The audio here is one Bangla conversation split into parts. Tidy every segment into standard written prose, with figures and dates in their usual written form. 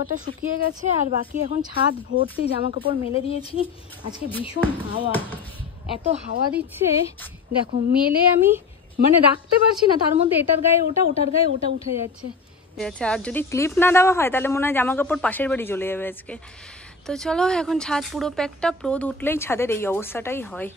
কটা শুকিয়ে গেছে আর বাকি এখন ছাদ ভর্তি জামা কাপড় মেলে দিয়েছি। আজকে ভীষণ হাওয়া, এত হাওয়া দিচ্ছে দেখো, মেলে আমি মানে রাখতে পারছি না, তার মধ্যে এটার গায়ে ওটা, ওটার গায়ে ওটা উঠে যাচ্ছে। আর যদি ক্লিপ না দেওয়া হয় তাহলে মনে হয় জামা কাপড় পাশের বাড়ি চলে যাবে আজকে। তো চলো এখন ছাদ পুরো প্যাকটা, রোদ উঠলেই ছাদের এই অবস্থাটাই হয়।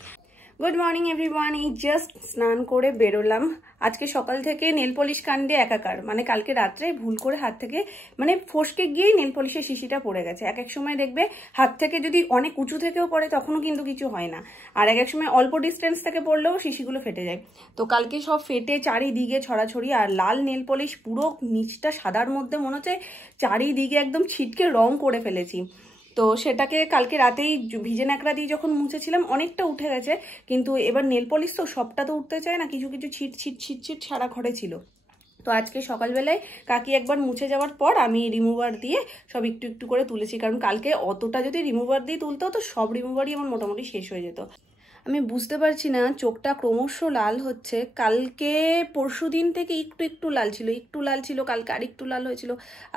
গুড মর্নিং এভরিওয়ান, এই জাস্ট স্নান করে বেরোলাম। আজকে সকাল থেকে নেল পলিশ কাণ্ডে একাকার, মানে কালকে রাত্রে ভুল করে হাত থেকে মানে ফসকে গিয়েই নেল পলিশের শিশিটা পড়ে গেছে। এক এক সময় দেখবে হাত থেকে যদি অনেক উঁচু থেকেও পড়ে তখনও কিন্তু কিছু হয় না, আর এক এক সময় অল্প ডিস্টেন্স থেকে পড়লেও শিশিগুলো ফেটে যায়। তো কালকে সব ফেটে চারিদিকে ছড়াছড়ি, আর লাল নেল পলিশ পুরো নিচটা সাদার মধ্যে মনে হচ্ছে চারিদিকে একদম ছিটকে রং করে ফেলেছি। তো সেটাকে কালকে রাতেই ভিজে ন্যাকড়া দিয়ে যখন মুছেছিলাম অনেকটা উঠে গেছে, কিন্তু এবার নেল পলিশ তো সবটা তো উঠতে চায় না, কিছু কিছু ছিট ছিট ছিট ছিট সারা ঘরে ছিল। তো আজকে সকালবেলায় কাকি একবার মুছে যাওয়ার পর আমি রিমুভার দিয়ে সব একটু একটু করে তুলেছি, কারণ কালকে অতটা যদি রিমুভার দিয়ে তুলতো তো সব রিমুভারই আমার মোটামুটি শেষ হয়ে যেত। আমি বুঝতে পারছি না, চোখটা ক্রমশ লাল হচ্ছে। কালকে পরশু দিন থেকে একটু একটু লাল ছিল, কালকে আর একটু লাল হয়েছিল,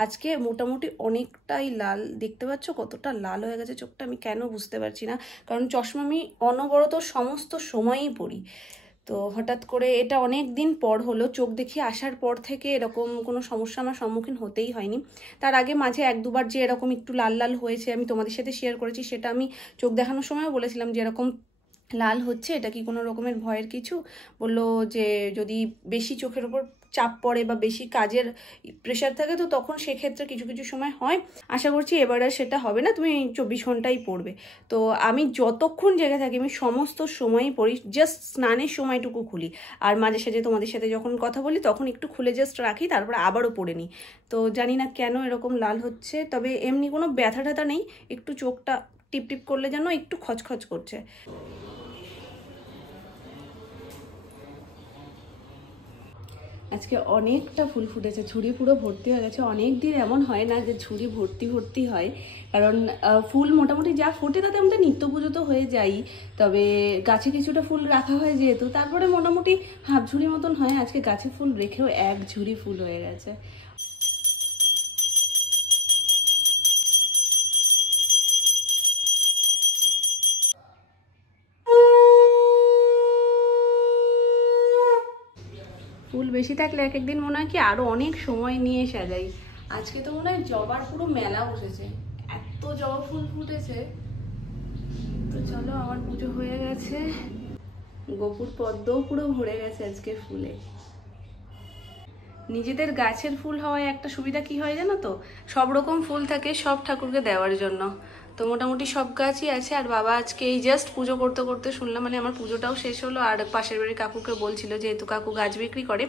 আজকে মোটামুটি অনেকটাই লাল। দেখতে পাচ্ছ কতটা লাল হয়ে গেছে চোখটা, আমি কেন বুঝতে পারছি না, কারণ চশমা আমি অনবরত সমস্ত সময়ই পরি। তো হঠাৎ করে এটা অনেক দিন পর হলো, চোখ দেখিয়ে আসার পর থেকে এরকম কোনো সমস্যা আমার সম্মুখীন হতেই হয়নি। তার আগে মাঝে এক দুবার যে এরকম একটু লাল লাল হয়েছে আমি তোমাদের সাথে শেয়ার করেছি, সেটা আমি চোখ দেখানোর সময়ও বলেছিলাম যে এরকম লাল হচ্ছে, এটা কি কোনো রকমের ভয়ের কিছু? বললো যে যদি বেশি চোখের ওপর চাপ পড়ে বা বেশি কাজের প্রেশার থাকে তো তখন সেক্ষেত্রে কিছু কিছু সময় হয়। আশা করছি এবার আর সেটা হবে না, তুমি 24 ঘন্টাই পড়বে। তো আমি যতক্ষণ জেগে থাকি আমি সমস্ত সময়ই পড়ি, জাস্ট স্নানের সময়টুকু খুলি, আর মাঝে সাঝে তোমাদের সাথে যখন কথা বলি তখন একটু খুলে জাস্ট রাখি, তারপরে আবারও পড়ে নিই। তো জানি না কেন এরকম লাল হচ্ছে, তবে এমনি কোনো ব্যথা ট্যাথা নেই, একটু চোখটা টিপ টিপ করলে যেন একটু খচখচ করছে। আজকে অনেকটা ফুল ফুটেছে, ঝুড়ি পুরো ভর্তি হয়ে গেছে। অনেক দিন এমন হয় না যে ঝুড়ি ভর্তি ভর্তি হয়, কারণ ফুল মোটামুটি যা ফোটে তাতে আমাদের নিত্য পুজো তো হয়ে যাই, তবে গাছে কিছুটা ফুল রাখা হয় যেহেতু, তারপরে মোটামুটি হাফ ঝুড়ি মতন হয়। আজকে গাছে ফুল রেখেও এক ঝুড়ি ফুল হয়ে গেছে। ফুল বেশি থাকলে এক একদিন মনে হয় কি আরো অনেক সময় নিয়ে সাজাই। আজকে তো মনে হয় জবার পুরো মেলা বসেছে, এত জবা ফুল ফুটেছে। তো চলো, আমার পুজো হয়ে গেছে, গোপুর পদ্মও পুরো ভরে গেছে আজকে ফুলে। নিজেদের গাছের ফুল হওয়ায় একটা সুবিধা কি হয় জানো তো, সব রকম ফুল থাকে সব ঠাকুরকে দেওয়ার জন্য। তো মোটামুটি সব গাছই আছে। আর বাবা আজকে এই জাস্ট পুজো করতে করতে শুনলাম, মানে আমার পুজোটাও শেষ হলো, আর পাশের বাড়ির কাকুকে বলছিল, যেহেতু কাকু গাছ বিক্রি করে,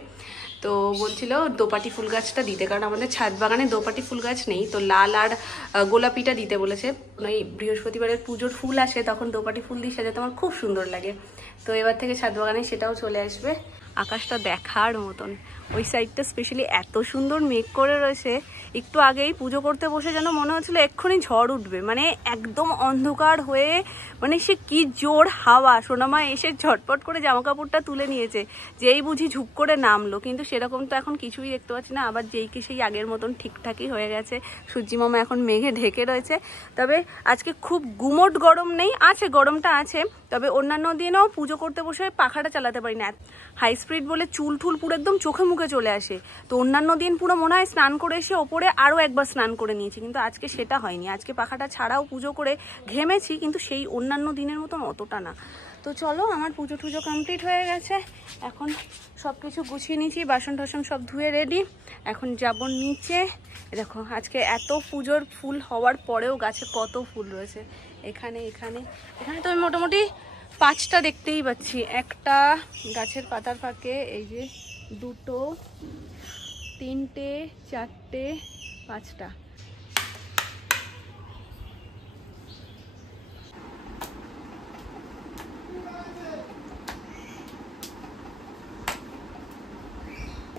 তো বলছিল দোপাটি ফুল গাছটা দিতে, কারণ আমাদের ছাদ বাগানে দোপাটি ফুল গাছ নেই, তো লাল আর গোলাপিটা দিতে বলেছে। ওই বৃহস্পতিবারের পুজোর ফুল আসে তখন দোপাটি ফুল দিয়ে সাজাতে আমার খুব সুন্দর লাগে। তো এবার থেকে ছাদ বাগানে সেটাও চলে আসবে। আকাশটা দেখার মতন, ওই সাইডটা স্পেশালি এত সুন্দর মেঘ করে রয়েছে। একটু আগেই পুজো করতে বসে যেন মনে হচ্ছিল এক্ষুনি ঝড় উঠবে, মানে একদম অন্ধকার হয়ে, মানে সে কি জোর হাওয়া। সোনামা এসে ঝটপট করে জামা কাপড়টা তুলে নিয়েছে, যেই বুঝি ঝুপ করে নামলো, কিন্তু সেরকম তো এখন কিছুই দেখতে পাচ্ছি না। আবার যেই কি সেই আগের মতন ঠিকঠাকই হয়ে গেছে, সূর্যি মামা এখন মেঘে ঢেকে রয়েছে। তবে আজকে খুব গুমোট গরম নেই, আছে গরমটা আছে, তবে অন্যান্য দিনেও পুজো করতে বসে পাখাটা চালাতে পারি না, হাই স্পিড বলে চুল ঠুল পুরো একদম চোখে মুখে চলে আসে। তো অন্যান্য দিন পুরো মনে হয় স্নান করে এসে ওপরে আরও একবার স্নান করে নিয়েছি, কিন্তু আজকে সেটা হয়নি। আজকে পাখাটা ছাড়াও পুজো করে ঘেমেছি, কিন্তু সেই অন্যান্য দিনের মতন অতটা না। তো চলো, আমার পুজো টুজো কমপ্লিট হয়ে গেছে, এখন সব কিছু গুছিয়ে নিয়েছি, বাসন টাসন সব ধুয়ে রেডি, এখন যাব নিচে। দেখো আজকে এত পুজোর ফুল হওয়ার পরেও গাছে কত ফুল রয়েছে। এখানে এখানে এখানে তো আমি মোটামুটি 5টা দেখতেই পাচ্ছি, একটা গাছের পাতার ফাঁকে, এই যে 2টো, তিনটে, চারটে, পাঁচটা।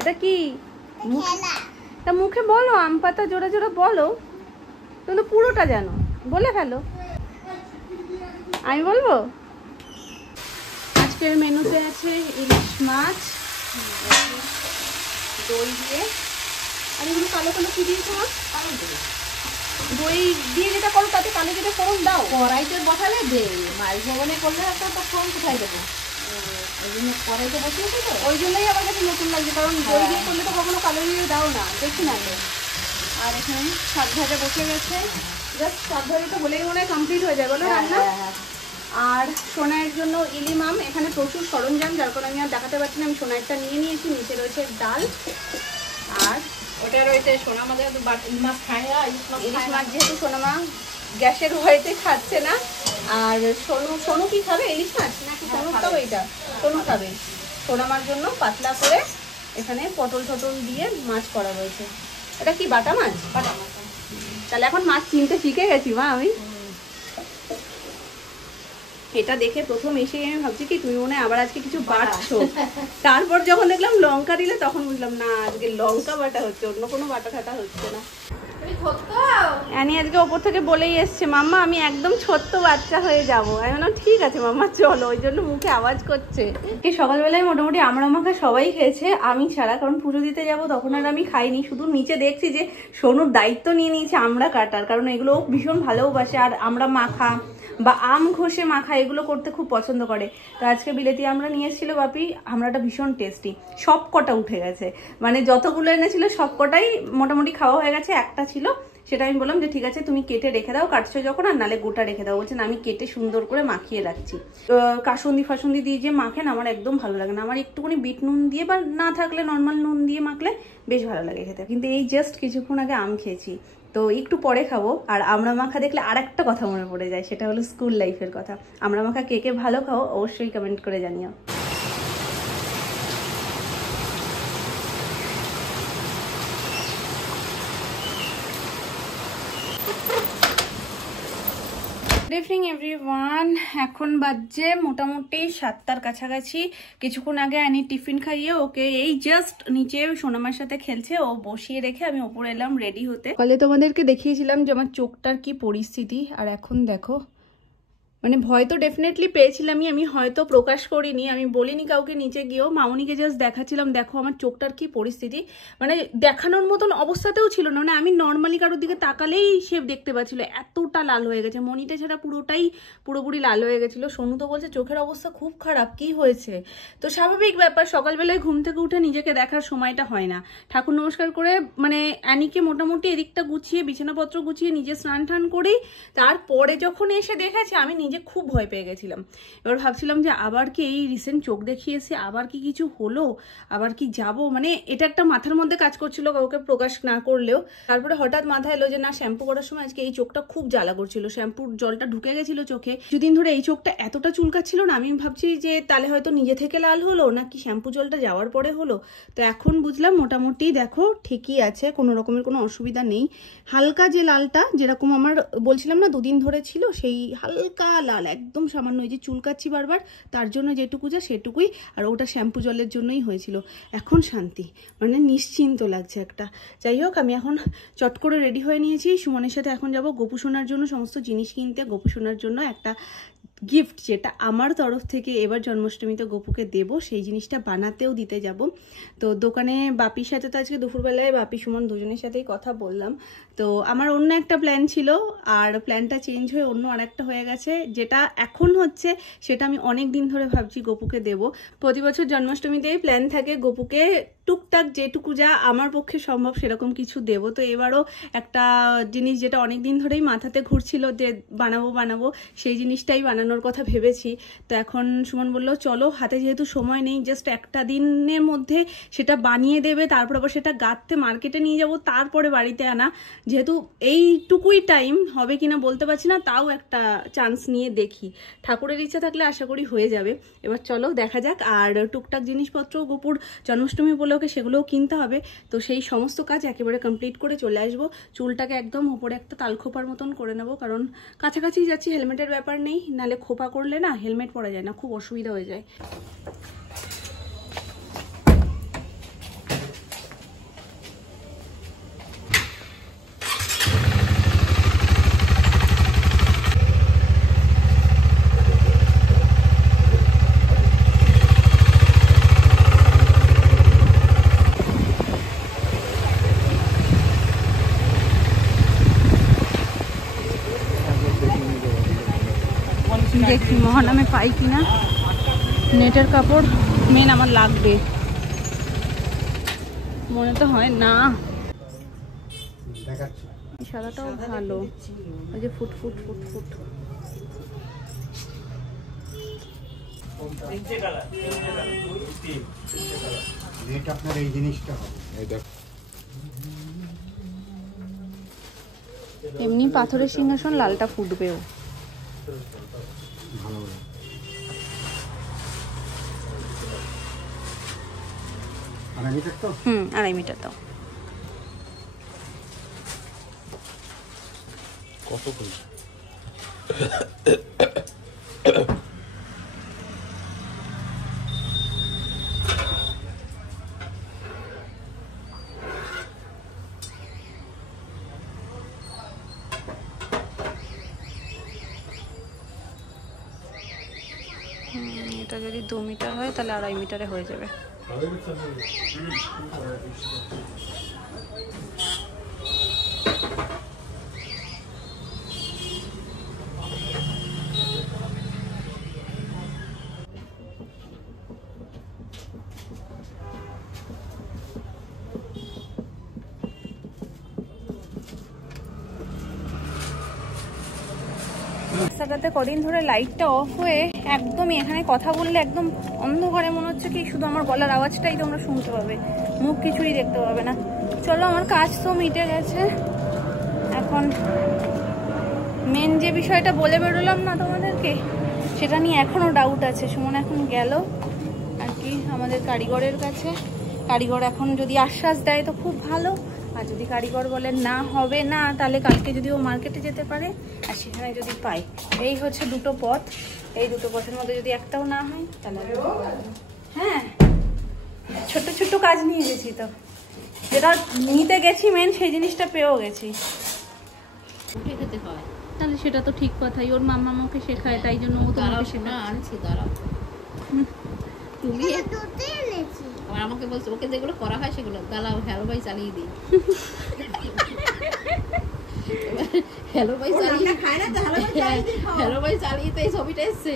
এটা কি তা মুখে বলো, আম পাতা জোরে জোরে বলো, কিন্তু পুরোটা জানো, বলে ফেলো। আমি বলবো আজকের মেনুতে আছে ইলিশ মাছ দই দিয়ে। আর এগুলো কালো কালো কি দিয়েছো মা? দই দিয়ে যেটা করো তাতে কালো যেটা ফোড়ন দাও। কড়াইতে বসালে দে, মাছ ভবনে করলে একটা তো ফোড়ন কোথায় দেবো? ওই জন্য কড়াইতে বসিয়েছি তো, ওই জন্যই আমার কাছে নতুন লাগছে, কারণ দই দিয়ে করলে তো কখনো কালো দিয়ে দাও না, দেখি না তো। আর এখানে শাক ভাজা বসে গেছে, জাস্ট শাক ভাজাটা বলেই মনে হয় কমপ্লিট হয়ে যায় বলো রান্না। আর সোনাইয়ের জন্য ইলি মাম, এখানে প্রচুর সরঞ্জাম, যার কারণে আমি আর দেখাতে পারছি না। আমি সোনাইয়েরটা নিয়ে নিয়েছি, নিচে রয়েছে ডাল, আর ওটা রয়েছে সোনা মাছ। ইলিশ মাছ খায় না, ইলিশ মাছ যেহেতু সোনামা গ্যাসের ভয়েতে খাচ্ছে না। আর সোনু কি খাবে? ইলিশ মাছ নাকি সোনু খাবে? এটা সোনু খাবে। সোনামার জন্য পাতলা করে এখানে পটল টটল দিয়ে মাছ করা রয়েছে। এটা কি বাটা মাছ? বাটা মাছ। তাহলে এখন মাছ চিনতে শিখে গেছি মা আমি। এটা দেখে প্রথম এসে আমি ভাবছি কি তুমি মনে হয় আবার আজকে কিছু বাটছো। তারপর যখন দেখলাম লঙ্কা দিলে তখন বুঝলাম না আজকে লঙ্কা বাটা হচ্ছে, অন্য কোনো বাটা ঠাটা হচ্ছে না। অ্যানি আজকে ওপর থেকে বলেই এসছে মাম্মা আমি একদম ছোট্ট বাচ্চা হয়ে যাবো। আমি বললাম ঠিক আছে মাম্মা চলো, ওই জন্য মুখে আওয়াজ করছে। এই সকালবেলায় মোটামুটি আমরা মাখা সবাই খেয়েছে, আমি ছাড়া, কারণ পুজো দিতে যাব তখন আর আমি খাইনি। শুধু নিচে দেখছি যে সোনুর দায়িত্ব নিয়ে নিয়েছে আমরা কাটার, কারণ এগুলো ভীষণ ভালোবাসে। আর আমরা মাখা বা আম ঘষে মাখা এগুলো করতে খুব পছন্দ করে। তো আজকে বিলেতি আমরা নিয়ে এসেছিল বাপি, আমরাটা ভীষণ টেস্টি, সব কটা উঠে গেছে, মানে যতগুলো এনেছিল সব কটাই মোটামুটি খাওয়া হয়ে গেছে। একটা ছিল, সেটা আমি বললাম যে ঠিক আছে তুমি কেটে রেখে দাও, কাটছো যখন, আর নালে গোটা রেখে দাও। বলছেন আমি কেটে সুন্দর করে মাখিয়ে রাখছি। কাসুন্দি ফাসুন্দি দিয়ে যে মাখেন আমার একদম ভালো লাগে না, আমার একটুখানি বিট নুন দিয়ে বা না থাকলে নর্মাল নুন দিয়ে মাখলে বেশ ভালো লাগে খেতে। কিন্তু এই জাস্ট কিছুক্ষণ আগে আম খেয়েছি, তো একটু পরে খাবো। আর আমরা মাখা দেখলে আর একটা কথা মনে পড়ে যায়, সেটা হলো স্কুল লাইফের কথা। আমরা মাখা কে কে ভালো খাও অবশ্যই কমেন্ট করে জানিও। গুড ইভিনিং এভরিওয়ান, এখন বাজছে মোটামুটি 7টার কাছাকাছি। কিছুক্ষণ আগে আনি টিফিন খাইয়ে ওকে এই জাস্ট নিচে সোনামার সাথে খেলছে, ও বসিয়ে রেখে আমি ওপরে এলাম রেডি হতে। কালে তোমাদেরকে দেখিয়েছিলাম যে আমার চোখটার কি পরিস্থিতি, আর এখন দেখো। মানে ভয় তো ডেফিনেটলি পেয়েছিলামই, আমি হয়তো প্রকাশ করিনি, আমি বলিনি কাউকে নিচে গিয়েও, মামনিকে জাস্ট দেখাচ্ছিলাম দেখো আমার চোখটার কি পরিস্থিতি। মানে দেখানোর মতন অবস্থাতেও ছিল না, মানে আমি নর্মালি কারোর দিকে তাকালেই সে দেখতে পাচ্ছিল এতটা লাল হয়ে গেছে। মনিটা ছাড়া পুরোপুরি লাল হয়ে গেছিলো। সোনু তো বলছে চোখের অবস্থা খুব খারাপ, কি হয়েছে? তো স্বাভাবিক ব্যাপার, সকালবেলায় ঘুম থেকে উঠে নিজেকে দেখার সময়টা হয় না। ঠাকুর নমস্কার করে মানে অ্যানিকে মোটামুটি এদিকটা গুছিয়ে বিছানাপত্র গুছিয়ে নিজে স্নান টান করেই তারপরে যখন এসে দেখেছে আমি নিজে খুব ভয় পেয়ে গেছিলাম। এবার ভাবছিলাম যে আবার কি এই রিসেন্ট চোখ দেখিয়েছি, আবার কি কিছু হলো, আবার কি যাব, মানে এটা একটা মাথার মধ্যে কাজ করছিল কাউকে প্রকাশ না করলেও। তারপরে হঠাৎ মাথায় এলো যে না, শ্যাম্পু করার সময় আজকে এই চোখটা খুব জ্বালা করছিল, শ্যাম্পুর জলটা ঢুকে গেছিল চোখে। কিছুদিন ধরে এই চোখটা এতটা চুলকাচ্ছিল না, আমি ভাবছি যে তাহলে হয়তো নিজে থেকে লাল হলো নাকি শ্যাম্পু জলটা যাওয়ার পরে হলো। তো এখন বুঝলাম মোটামুটি দেখো ঠিকই আছে, কোনো রকমের কোনো অসুবিধা নেই। হালকা যে লালটা যেরকম আমার বলছিলাম না দুদিন ধরে ছিল, সেই হালকা লাল একদম সামান্য, এই যে চুলকাচ্ছি বারবার তার জন্য যেটুকু যা সেটুকুই, আর ওটা শ্যাম্পু জলের জন্যই হয়েছিল। এখন শান্তি, মানে নিশ্চিন্ত লাগছে একটা। যাই হোক, আমি এখন চট করে রেডি হয়ে নিয়েছি। সুমনের সাথে এখন যাব গোপু সোনার জন্য সমস্ত জিনিস কিনতে। গোপু সোনার জন্য একটা গিফট যেটা আমার তরফ থেকে এবার জন্মাষ্টমীতে গোপুকে দেব, সেই জিনিসটা বানাতেও দিতে যাব। তো দোকানে বাপির সাথে তো আজকে দুপুরবেলায় বাপি সুমন দুজনের সাথেই কথা বললাম। তো আমার অন্য একটা প্ল্যান ছিল, আর প্ল্যানটা চেঞ্জ হয়ে অন্য আরেকটা হয়ে গেছে। যেটা এখন হচ্ছে সেটা আমি অনেক দিন ধরে ভাবছি গোপুকে দেব। প্রতি বছর জন্মাষ্টমীতেই প্ল্যান থাকে গোপুকে টুকটাক যেটুকু যা আমার পক্ষে সম্ভব সেরকম কিছু দেব। তো এবারও একটা জিনিস যেটা অনেক দিন ধরেই মাথাতে ঘুরছিল যে বানাবো সেই জিনিসটাই বানানোর কথা ভেবেছি। তো এখন সুমন বললো চলো, হাতে যেহেতু সময় নেই, জাস্ট একটা দিনের মধ্যে সেটা বানিয়ে দেবে, তারপর আবার সেটা গাঁথতে মার্কেটে নিয়ে যাব, তারপরে বাড়িতে আনা। যেহেতু এইটুকুই টাইম হবে কিনা বলতে পারছি না, তাও একটা চান্স নিয়ে দেখি, ঠাকুরের ইচ্ছা থাকলে আশা করি হয়ে যাবে। এবার চলো দেখা যাক। আর টুকটাক জিনিসপত্র গোপুর জন্মাষ্টমী উপলক্ষে ওকে সেগুলোও কিনতে হবে। তো সেই সমস্ত কাজ একেবারে কমপ্লিট করে চলে আসবো। চুলটাকে একদম ওপরে একটা তালখোপার মতন করে নেবো, কারণ কাছাকাছি যাচ্ছি, হেলমেটের ব্যাপার নেই, নাহলে খোপা করলে না হেলমেট পরা যায় না, খুব অসুবিধা হয়ে যায়। দেখি মহানামে পাই কিনা। নেটের কাপড় মেন আমার লাগবে, মনে তো হয় না। সাদাটাও ভালো, ওই যে ফুট ফুট ফুট ফুট। আপনার এই জিনিসটা এমনি পাথরের সিংহাসন লালটা ফুটবেও। হুম, 2.5 মিটার দাও। কত করে? এটা যদি 2 মিটার হয় তাহলে 2.5 মিটারে হয়ে যাবে। রাস্তাটাতে কদিন ধরে লাইটটা অফ হয়ে একদমই এখানে কথা বললে একদম অন্ধকারে মনে হচ্ছে কি শুধু আমার গলার আওয়াজটাই তোমরা শুনতে পাবে, মুখ কিছুই দেখতে পাবে না। চলো, আমার কাজ তো মিটে গেছে। এখন মেন যে বিষয়টা বলে বেরোলাম না তোমাদেরকে, সেটা নিয়ে এখনও ডাউট আছে। সুমন এখন গেল আর কি আমাদের কারিগরের কাছে। কারিগর এখন যদি আশ্বাস দেয় তো খুব ভালো, আর যদি কারিগর বলে না হবে না, তাহলে কালকে যদি ও মার্কেটে যেতে পারে আর সেখানে যদি পাই। এই হচ্ছে দুটো পথ, এই দুটো পথের মধ্যে যদি একটাও না হয় তাহলে হ্যাঁ, ছোট্ট ছোট্ট কাজ নিয়ে গেছি, তো যেটা নিতে গেছি মেন সেই জিনিসটা পেয়েও গেছি। তাহলে সেটা তো ঠিক কথাই, ওর মাম্মা আমাকে শেখায়, তাই জন্য ও তোমাকে শেখায়। আনছি, দাঁড়াও। তুমি আর আমাকে বলছো ওকে যেগুলো করা হয় সেগুলো গালা হ্যালো ভাই চালিয়ে দিই। হ্যালো ভাই চালিয়ে খায় না তো, হ্যালো ভাই চালিয়ে তো এই ছবিটা এসছে।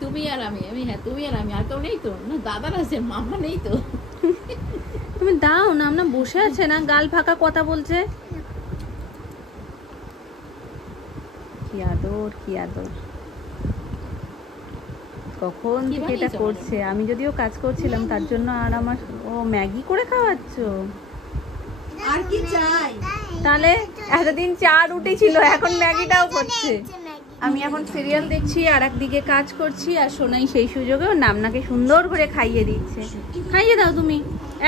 তুমি আর আমি, হ্যাঁ তুমি আর আমি, আর কেউ নেই তো? না দাদার আছে, মামা নেই তো? তুমি দাও না, আমরা বসে আছে না, গাল ফাঁকা কথা বলছে। কি আদর, কি আদর, কখন থেকে এটা করছে। আমি যদিও কাজ করছিলাম তার জন্য, আর আমার ও ম্যাগি করে খাওয়াচ্ছ, আর কি চাই? তাহলে এতদিন চা রুটি ছিল, এখন ম্যাগিটাও করছে। আমি এখন সিরিয়াল দেখছি আর একদিকে কাজ করছি, আর সোনাই সেই সুযোগে ওর নামনাকে সুন্দর করে খাইয়ে দিচ্ছে। খাইয়ে দাও তুমি,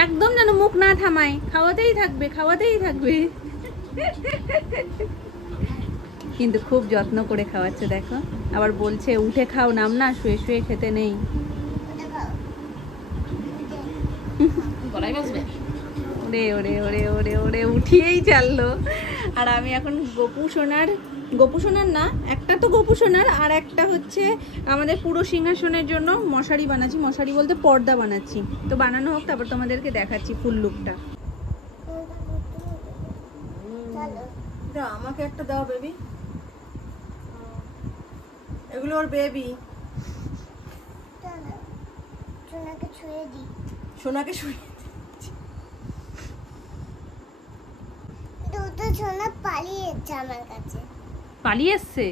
একদম যেন মুখ না থামায়, খাওয়াতেই থাকবে খাওয়াতেই থাকবে। কিন্তু খুব যত্ন করে খাওয়াচ্ছে দেখো, আবার বলছে উঠে খাও নামনা, শুয়ে শুয়ে খেতে নেই। ওরে ওরে ওরে ওরে ওরে উঠিয়েই চাললো। আর আমি এখন গোপু সোনার না, একটা তো গোপু সোনার, আর একটা হচ্ছে আমাদের পুরো সিংহাসনের জন্য মশারি বানাচ্ছি। মশারি বলতে পর্দা বানাচ্ছি, তো বানানো হোক তারপর তোমাদেরকে দেখাচ্ছি ফুল লুকটা। আমাকে একটা দাও বেবি, এগুলো ওর বেবি। সোনাকে ছুঁয়ে দিই, সোনাকে ছুঁয়ে দুটো সোনা পালিয়েছে আমার কাছে। পালিয়ে এসছে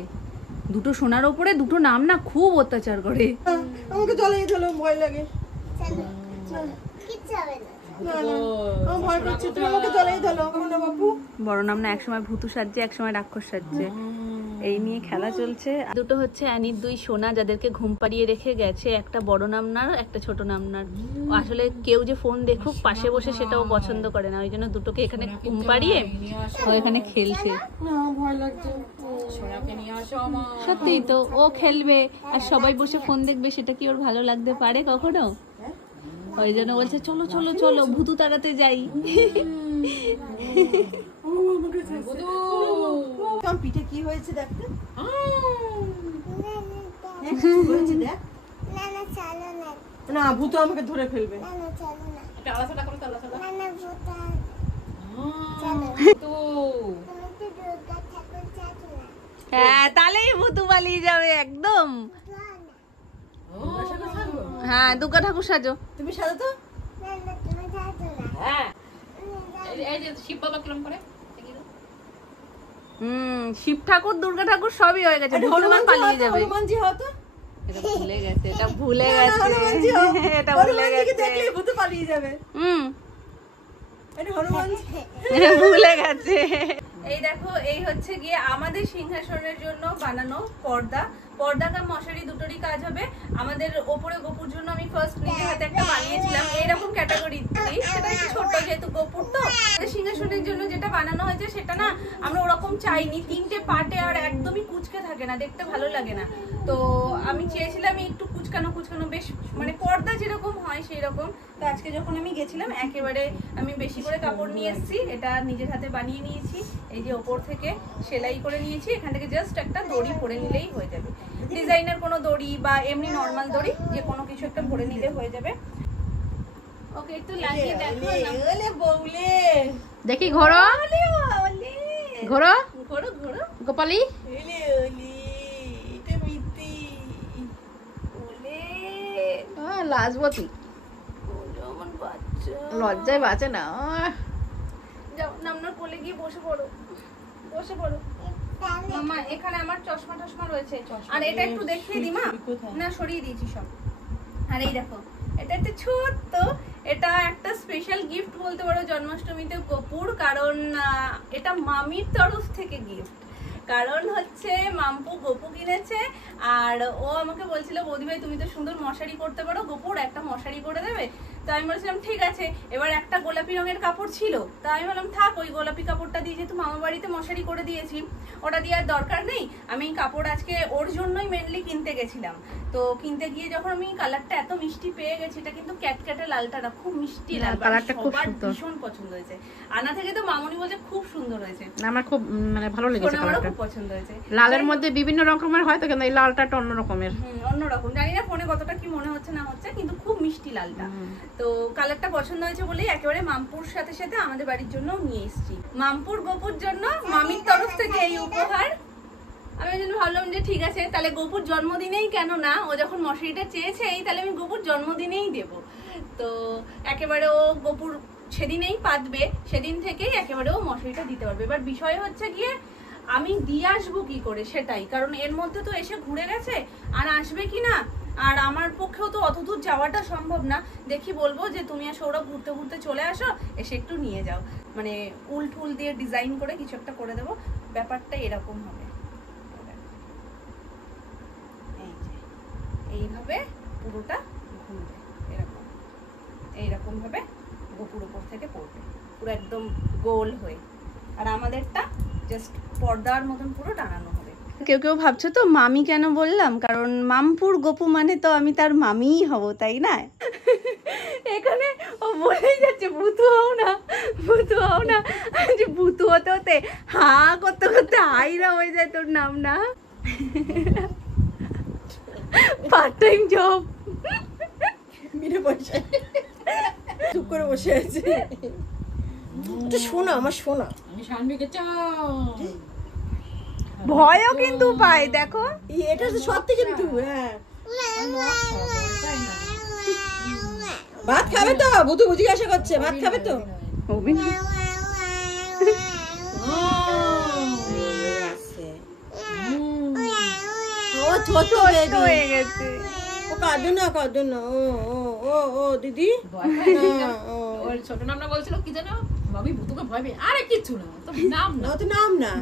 দুটো সোনার ওপরে, দুটো নাম না খুব অত্যাচার করে। আমাকে চলে যেতে হলো, ভয় লাগে। কিচ্ছু হবে না। ভয় করছে, তুমি আমাকে জলেই ধরো না বাপু। বড় নাম না একসময় ভূতু সাজছে, একসময় রাক্ষস সাজছে, এই নিয়ে খেলা চলছে। দুটো হচ্ছে অ্যানির দুই সোনা, যাদেরকে ঘুম পাড়িয়ে রেখে গেছে, একটা বড় নামনার একটা ছোট নামনার। আসলে কেউ যে ফোন দেখুক পাশে বসে সেটাও পছন্দ করে না, ওই জন্য দুটোকে এখানে ঘুম পাড়িয়ে ও এখানে খেলছে। সত্যি তো, ও খেলবে আর সবাই বসে ফোন দেখবে, সেটা কি ওর ভালো লাগতে পারে কখনো? ওই জন্য বলছে চলো চলো চলো ভূতু তাড়াতে যাই। পিঠে কি হয়েছে দেখতে? না ভূত আমাকে ধরে ফেলবে। হ্যাঁ তাহলেই ভূতু পালিয়ে যাবে একদম। হ্যাঁ দুর্গা ঠাকুর সাজো। তুমি সাজো তো। হ্যাঁ এই যে শিব বাবা কিরম করে শিব ঠাকুর দুর্গা ঠাকুর সবই হয়ে গেছে, হনুমান পালিয়ে যাবে। হনুমানজি হও তো। এটা ভুলে গেছে, এটা ভুলে গেছে, এটা ভুলে গেছে, ভূত পালিয়ে যাবে। এটা হনুমানজি ভুলে গেছে। এই দেখো, এই হচ্ছে গিয়ে আমাদের সিংহাসনের জন্য বানানো পর্দা। পর্দাটা মশারি দুটোরই কাজ হবে। আমাদের ওপরে গোপুর জন্য আমি ফার্স্ট নিজের হাতে একটা বানিয়েছিলাম এইরকম ক্যাটাগরি, সেটা একটু ছোট যেহেতু গোপুর তো। সিংহাসনের জন্য যেটা বানানো হয়েছে সেটা না আমরা ওরকম চাইনি, 3টে পার্টে আর একদমই কুচকে থাকে না, দেখতে ভালো লাগে না। তো আমি চেয়েছিলাম একটু কুচকানো কুচকানো, বেশ মানে পর্দা যেরকম হয় সেই রকম। তো আজকে যখন আমি গেছিলাম একেবারে আমি বেশি করে কাপড় নিয়ে এসেছি, এটা নিজের হাতে বানিয়ে নিয়েছি। এই যে ওপর থেকে সেলাই করে নিয়েছি, এখান থেকে জাস্ট একটা দড়ি পরে নিলেই হয়ে যাবে। ডিজাইনের কোনো দড়ি বা এমনি নর্মাল দড়ি যে কোনো কিছু একটা ভরে নিলে হয়ে যাবে। ওকে একটু লাগিয়ে দেখো না। ওলে বউলে দেখি ঘোরো ঘোরো ঘোরো ঘোরো। গোপালি ওলে ওলে এটা মিতি ওলে লাজবতী আমার বাচ্চা লজ্জায় বাঁচে না। যাও নামনার কোলে গিয়ে বসে পড়ো, বসে পড়ো। মামা এখানে আমার চশমা টশমা রয়েছে, আর এটা একটু দেখিয়ে দি মা। না সরিয়ে দিয়েছি সব। আর এই দেখো এটা একটা ছোট্ট, এটা একটা স্পেশাল গিফট বলতে পারো জন্মাষ্টমীতে গোপুর, কারণ এটা মামির তরফ থেকে গিফট। কারণ হচ্ছে মাম্পু গোপু কিনেছে, আর ও আমাকে বলছিল বৌদি ভাই তুমি তো সুন্দর মশারি করতে পারো, গোপুর একটা মশারি করে দেবে। তো আমি বলছিলাম ঠিক আছে। এবার একটা গোলাপি রঙের কাপড় ছিল, তা আমি বললাম থাক ওই গোলাপি কাপড়টা দিয়ে, যেহেতু মামা বাড়িতে মশারি করে দিয়েছি ওটা দিয়ে আর দরকার নেই। আমি কাপড় আজকে ওর জন্যই মেনলি কিনতে গেছিলাম। তো কিনতে গিয়ে যখন আমি কালারটা এত মিষ্টি পেয়ে গেছি, এটা কিন্তু ক্যাটক্যাটে লালটা না, খুব মিষ্টি লাল, কালারটা খুব সুন্দর, ভীষণ পছন্দ হয়েছে। আনা থেকে তো মামনি বলছে খুব সুন্দর হয়েছে, আমার খুব মানে ভালো লেগেছে কালারটা, খুব পছন্দ হয়েছে। লালের মধ্যে বিভিন্ন রকমের হয় তো, কিন্তু এই লালটা একটা অন্য রকমের, অন্যরকম। জানি না ফোনে কতটা কি মনে হচ্ছে না হচ্ছে, কিন্তু খুব মিষ্টি লালটা। তো কালারটা পছন্দ হয়েছে বলেই একেবারে মামপুর সাথে সাথে আমাদের বাড়ির জন্য নিয়ে এসেছি। মামপুর গোপুর জন্য মামির তরফ থেকে এই উপহার। আমি ওই জন্য ভাবলাম যে ঠিক আছে তাহলে গোপুর জন্মদিনেই কেন না, ও যখন মশারিটা চেয়েছে এই তাহলে আমি গোপুর জন্মদিনেই দেব। তো একেবারে ও গোপুর সেদিনেই পাতবে, সেদিন থেকেই একেবারে ও মশারিটা দিতে পারবে। এবার বিষয় হচ্ছে গিয়ে আমি দিয়ে আসবো কি করে সেটাই, কারণ এর মধ্যে তো এসে ঘুরে গেছে, আর আসবে কি না, আর আমার পক্ষেও তো অত দূর যাওয়াটা সম্ভব না। দেখি বলবো যে তুমি আর সৌরভ ঘুরতে ঘুরতে চলে আসো, এসে একটু নিয়ে যাও, মানে উল টুল দিয়ে ডিজাইন করে কিছু একটা করে দেবো। ব্যাপারটা এরকম হবে, এইভাবে পুরোটা ঘুরবে, এরকম এইরকম ভাবে গোপুর উপর থেকে পড়বে পুরো একদম গোল হয়ে, আর আমাদেরটা জাস্ট পর্দার মতন পুরো টানানো হবে। কেউ কেউ ভাবছো তো মামি কেন বললাম, কারণ মামপুর গোপু মানে তো আমি তার মামিই হব, তাই না? এখানে ও বলেই যাচ্ছে ভূতু হও না, ভূতু হও না। যে ভূতু হতে হতে হা করতে করতে হাইরা হয়ে যায় তোর নাম না, পার্ট টাইম জব, বিনা পয়সা চুপ করে বসে আছে। একটু শোনা আমার শোনা, আমি শানবিকে ভয়ও কিন্তু পাই, দেখো এটা তো সত্যি কিন্তু। হ্যাঁ ভাত খাবে তো, বুধু জিজ্ঞাসা করছে ভাত খাবে তো। ও ছোট হয়ে গেছে, ও কাঁদো না ও ও ও ও দিদি ভয় পায় না। না, ও। ওর ছোট নামটা বলছিল কি জানো, ভাবি ভূতুকে ভয় পেয়ে, আরে কিচ্ছু না, তো নাম না। ও তো নাম না